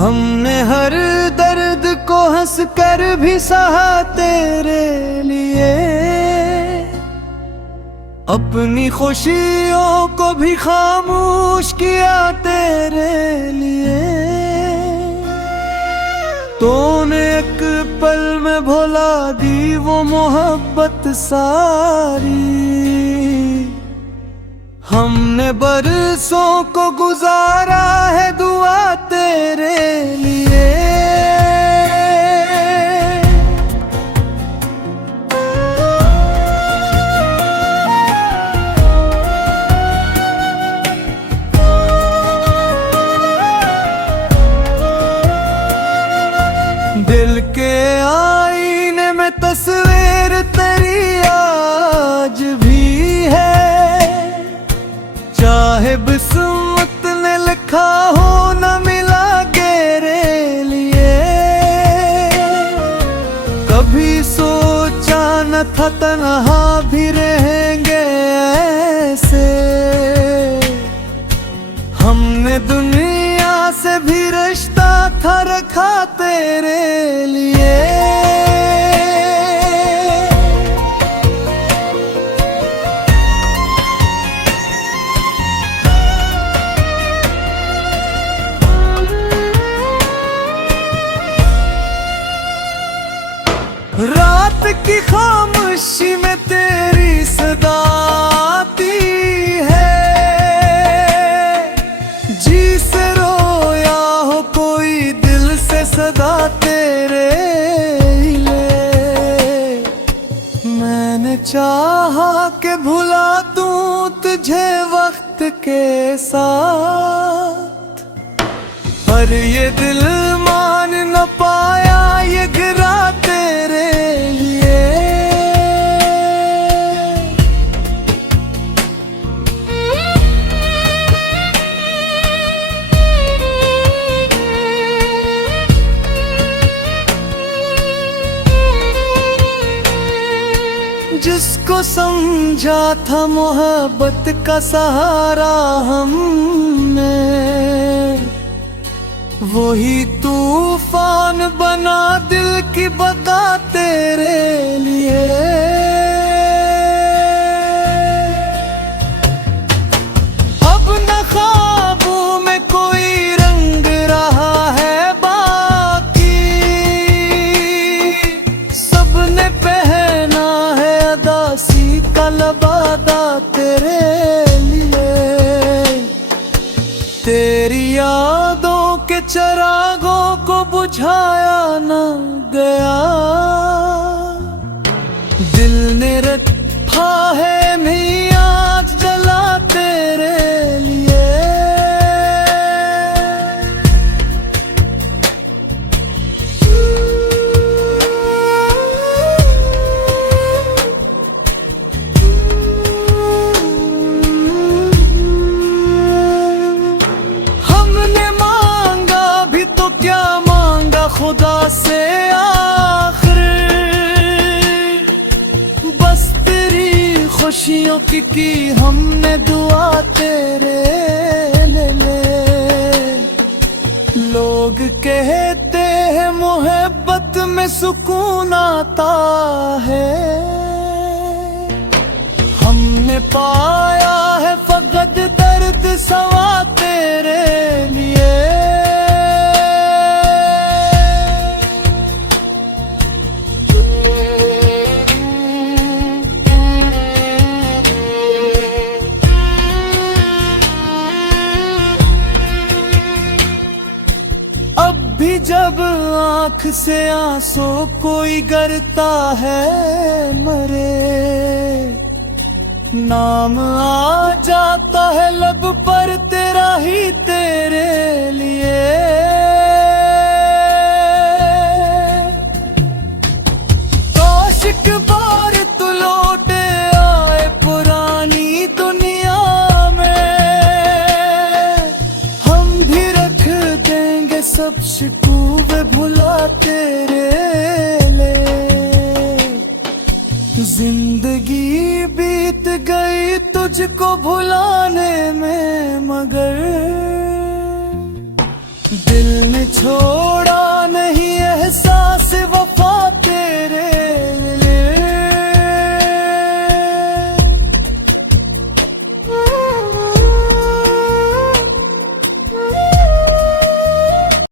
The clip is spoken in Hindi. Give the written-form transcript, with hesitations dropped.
हमने हर दर्द को हंस कर भी सहा तेरे लिए, अपनी खुशियों को भी खामोश किया तेरे लिए। तूने एक पल में भुला दी वो मोहब्बत सारी, हमने बरसों को गुजारा है दुआ तेरे लिए। दिल के आईने में तस्वीर तेरी आज भी है, चाहे बिस्मत ने लिखा हो न मिला तेरे लिए। कभी सोचा न था तन्हा भी रहेंगे ऐसे, हमने दुनिया से भी रिश्ता था रखा तेरे लिए। रात की खामोशी में तेरी सदा आती है, जी से रोया हो कोई दिल से सदा तेरे लिए। मैंने चाहा कि भुला दूं तुझे वक्त के साथ, पर ये दिल मान न पाया ये गिरा तेरे लिए। जिसको समझा था मोहब्बत का सहारा हमने, वही तूफान बना दिल की बता तेरे लिए। अब न ख्वाबों में कोई रंग रहा है बाकी, सबने पहना है अदासी का लबादा तेरे लिए। तेरी यादों के चरागों को बुझाया न गया, दिल ने रखा है मैं आज जला तेरे लिए। खुदा से आखिर बस तेरी खुशियों की हमने दुआ तेरे ले। लोग कहते हैं मोहब्बत में सुकून आता है, हमने पाया है फकत दर्द सवा तेरे लिए। भी जब आँख से आंसू कोई गिरता है मरे, नाम आ जाता है लब पर तेरा ही तेरे लिए। काशिक बार तू लौटे आए पुरानी दुनिया में, भुला तेरे ले। जिंदगी बीत गई तुझको भुलाने में,